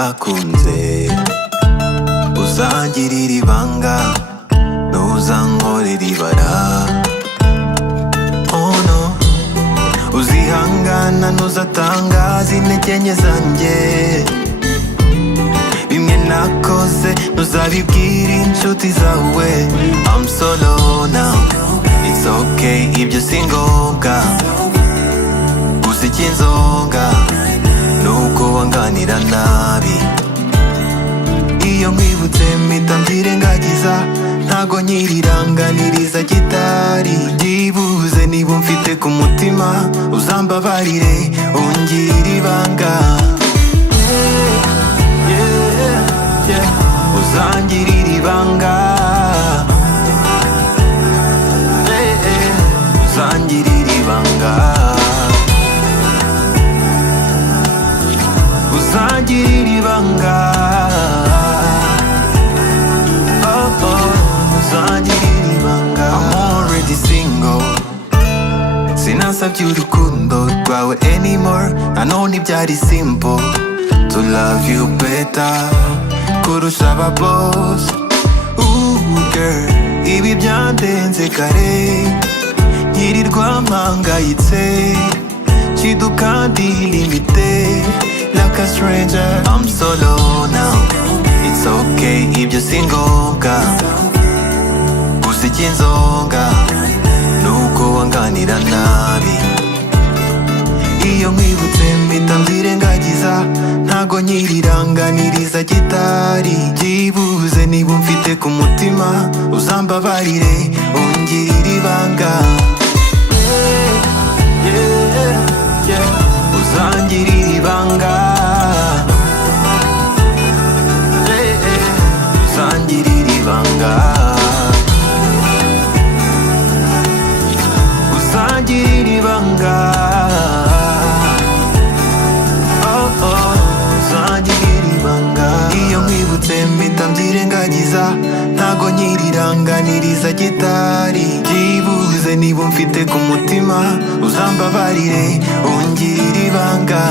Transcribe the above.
byakunze uzangirira ibanga ntuzankorera ibara. Oh no, uzihangana ntuzatangaza intege nke zanjye, bimwe nakoze ntuzabibwira inshuti zawe. I'm solo now, it's okay, ibyo si ngombwa. Gusa ikinzonga nuko wanganira nabi. Iyo nkwibutse mpita mbyirengagiza, ntago nyiriranganiriza gitari. Byibuze niba umfite ku mutima uzambabarire ungire ibanga. Uzangirira ibanga, uzangirira ibanga, uzangirira ibanga. Oh, oh, uzangirira ibanga. I'm already single, sinasabye urukundo rwawe anymore. Nanone ibyari simple to love you better kurusha aba boss. Girl, ibi byandenze kare, nkirirwa mpangayitse, shiduka ndi limite like a stranger. I'm solo now, it's okay, ibyo si ngombwa. Gusa ikinzonga nuko wanganira nabi. Iyo nkwibutse mpita mbyirengagiza, ntago nyiriranganiriza gitari. Byibuze niba umfite ku mutima uzambabarire ungirire ibanga. Uzangirira ibanga, uzangirira ibanga, uzangirira ibanga. Iyo nkwibutse mpita mbyirengagiza, ntago nyiriranganiriza gitari. Byibuze niba umfite ku mutima uzambabarire ungirire ibanga.